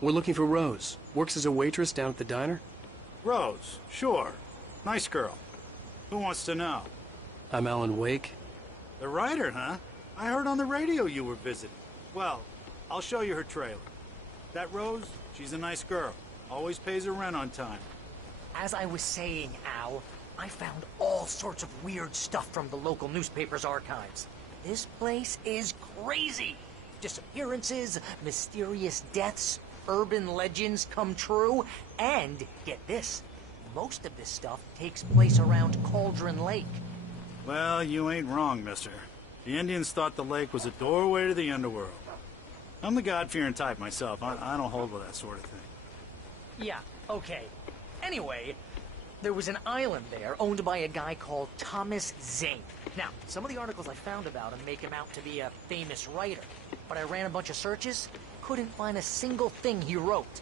We're looking for Rose. Works as a waitress down at the diner. Rose, sure. Nice girl. Who wants to know? I'm Alan Wake. The writer, huh? I heard on the radio you were visiting. Well, I'll show you her trailer. That Rose, she's a nice girl. Always pays her rent on time. As I was saying, Al, I found all sorts of weird stuff from the local newspaper's archives. This place is crazy. Disappearances, mysterious deaths, urban legends come true, and, get this, most of this stuff takes place around Cauldron Lake. Well, you ain't wrong, mister. The Indians thought the lake was a doorway to the underworld. I'm the God-fearing type myself. I don't hold with that sort of thing. Yeah, okay. Anyway, there was an island there owned by a guy called Thomas Zane. Now, some of the articles I found about him make him out to be a famous writer, but I ran a bunch of searches, couldn't find a single thing he wrote.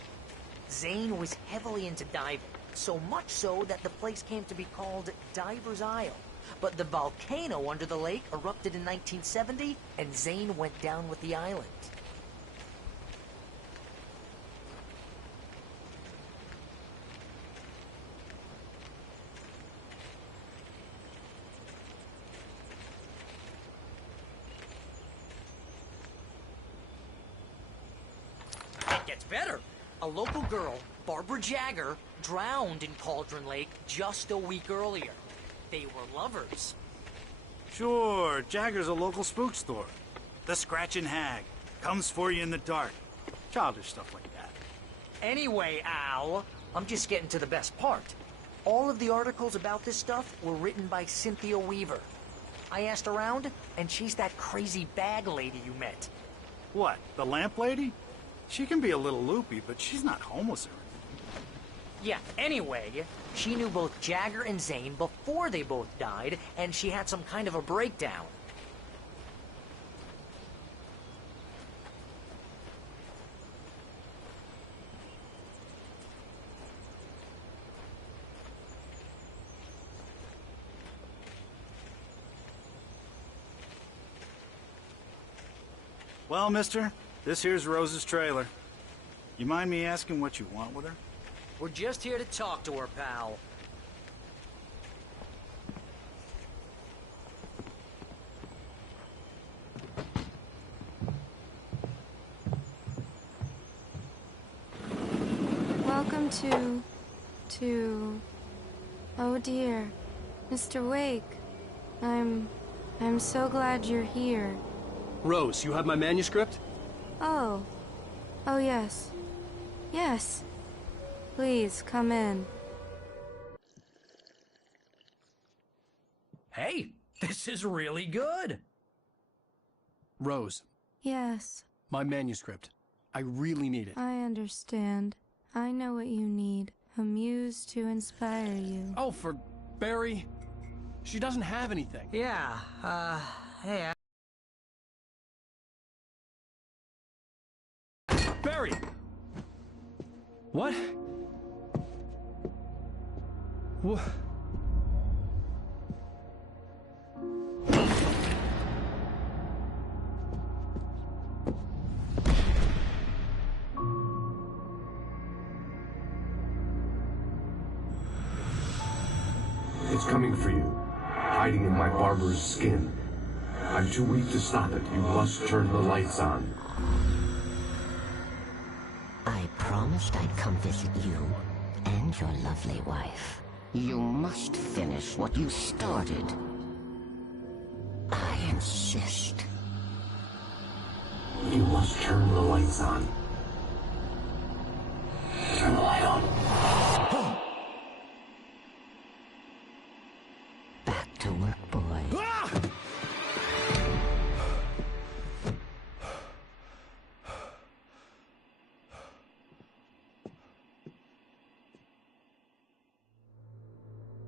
Zane was heavily into diving, so much so that the place came to be called Diver's Isle. But the volcano under the lake erupted in 1970, and Zane went down with the island. It gets better. A local girl, Barbara Jagger, drowned in Cauldron Lake just a week earlier. They were lovers. Sure, Jagger's a local spook store. The Scratching Hag. Comes for you in the dark. Childish stuff like that. Anyway, Al, I'm just getting to the best part. All of the articles about this stuff were written by Cynthia Weaver. I asked around, and she's that crazy bag lady you met. What, the lamp lady? She can be a little loopy, but she's not homeless or anything. Yeah, anyway, she knew both Jagger and Zane before they both died, and she had some kind of a breakdown. Well, mister, this here's Rose's trailer. You mind me asking what you want with her? We're just here to talk to her, pal. Welcome to... Oh dear, Mr. Wake. I'm so glad you're here. Rose, you have my manuscript? Oh. Oh yes. Yes. Please, come in. Hey, this is really good. Rose, Yes, my manuscript. I really need it. I understand. I know what you need. A muse to inspire you. Oh, for Barry? She doesn't have anything. Yeah, hey, Barry! What? What? It's coming for you, hiding in my barber's skin. I'm too weak to stop it. You must turn the lights on. I promised I'd come visit you and your lovely wife. You must finish what you started. I insist. You must turn the lights on. Turn the light on. Back to work, boy.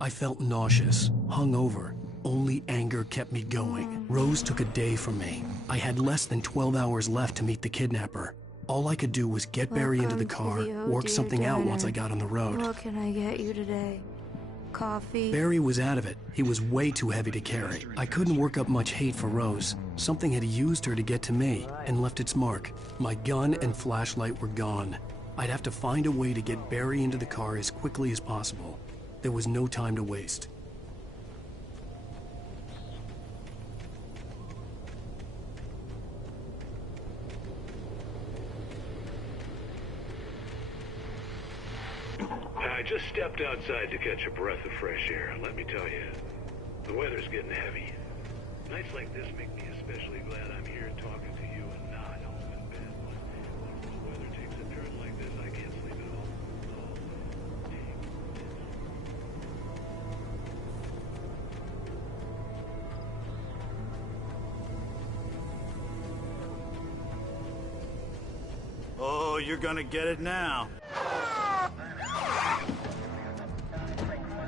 I felt nauseous, hungover. Only anger kept me going. Rose took a day from me. I had less than 12 hours left to meet the kidnapper. All I could do was get Barry into the car, work something out once I got on the road. What can I get you today? Coffee? Barry was out of it. He was way too heavy to carry. I couldn't work up much hate for Rose. Something had used her to get to me and left its mark. My gun and flashlight were gone. I'd have to find a way to get Barry into the car as quickly as possible. There was no time to waste. I just stepped outside to catch a breath of fresh air. Let me tell you, the weather's getting heavy. Nights like this make me especially glad I'm here talking to you and not home in bed. When the weather takes a turn like this, I can't sleep at all. Oh, you're gonna get it now.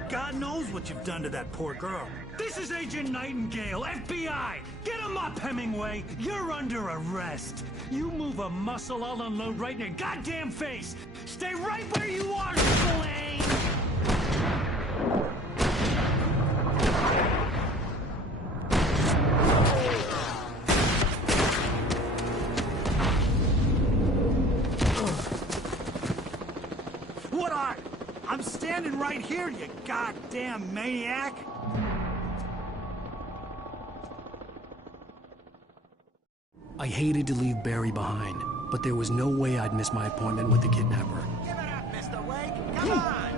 God knows what you've done to that poor girl. This is Agent Nightingale, FBI! Get him up, Hemingway! You're under arrest! You move a muscle, I'll unload right in your goddamn face! Stay right where you are, Slane! What are? I'm standing right here, you goddamn maniac! I hated to leave Barry behind, but there was no way I'd miss my appointment with the kidnapper. Give it up, Mr. Wake! Come on!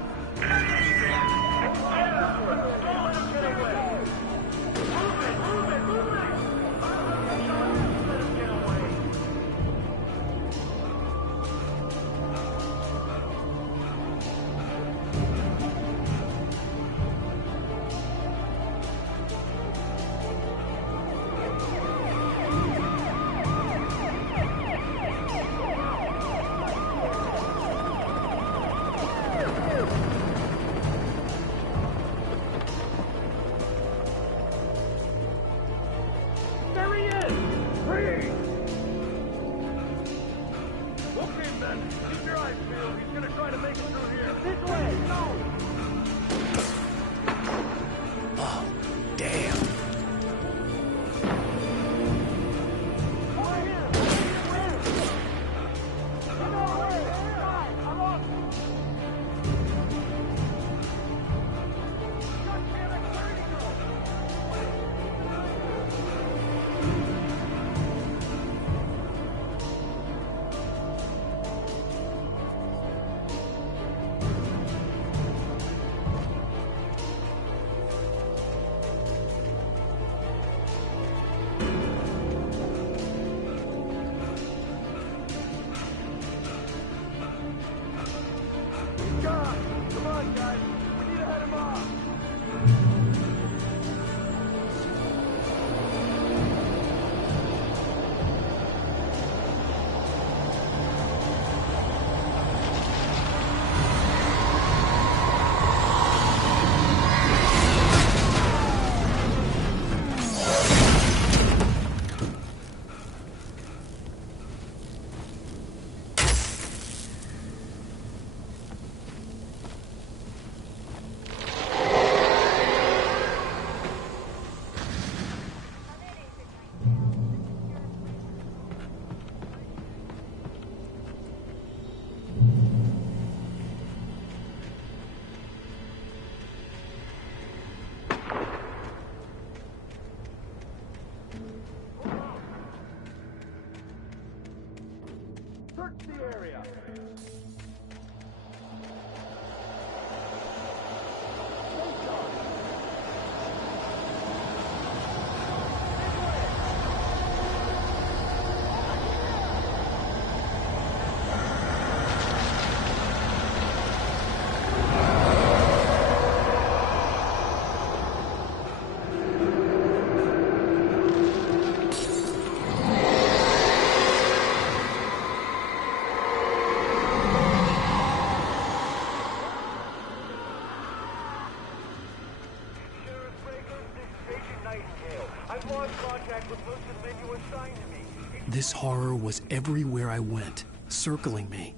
This horror was everywhere I went, circling me.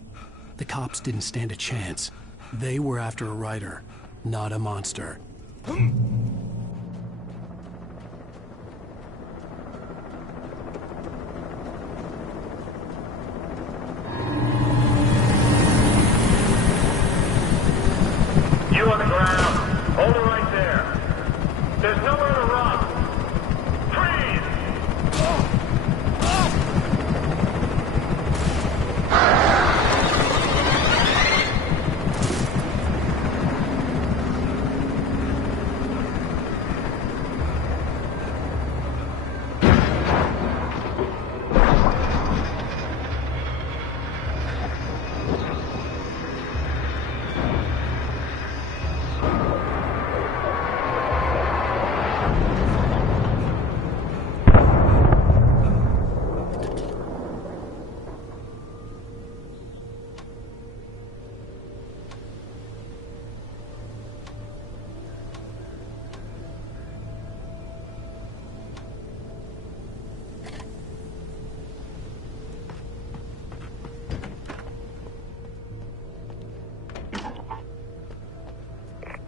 The cops didn't stand a chance. They were after a writer, not a monster.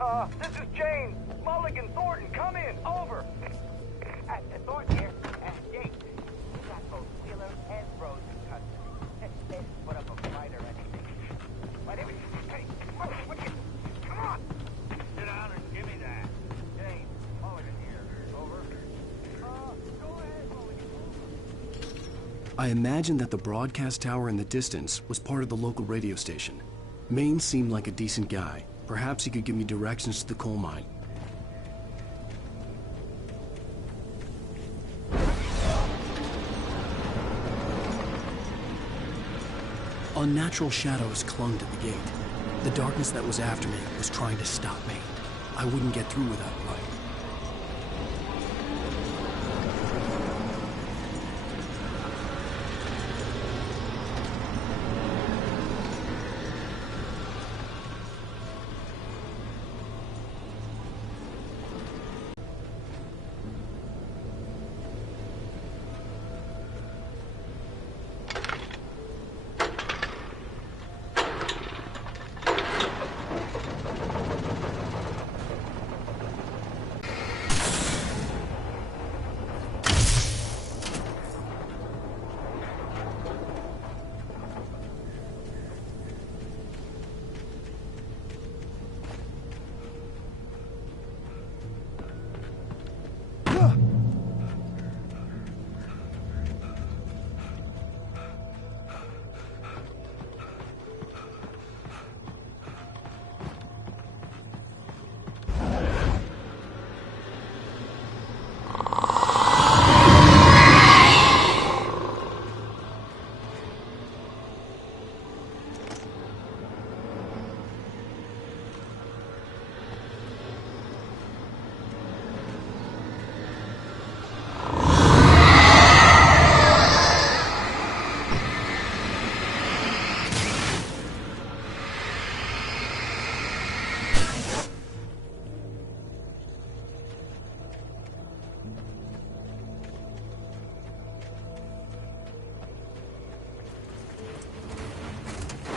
This is James. Mulligan Thornton, come in. Over. Thornton here. James, we got both Wheeler and Rose in custody. They just put up a fight or anything. But anyway, hey, what you... Come on! Sit down and give me that. James, Mulligan here. Over. Go ahead, Mulligan. I imagined that the broadcast tower in the distance was part of the local radio station. Maine seemed like a decent guy. Perhaps he could give me directions to the coal mine. Unnatural shadows clung to the gate. The darkness that was after me was trying to stop me. I wouldn't get through without light.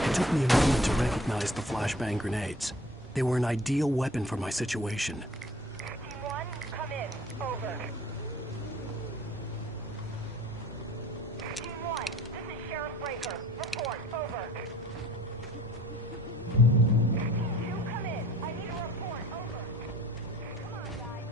It took me a moment to recognize the flashbang grenades. They were an ideal weapon for my situation. Team 1, come in. Over. Team 1, this is Sheriff Breaker. Report. Over. Team 2, come in. I need a report. Over. Come on, guys.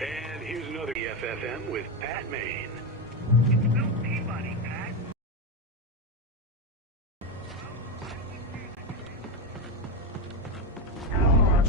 And here's another FFM with Pat Maine. It's Bill Peabody, Pat. Oh,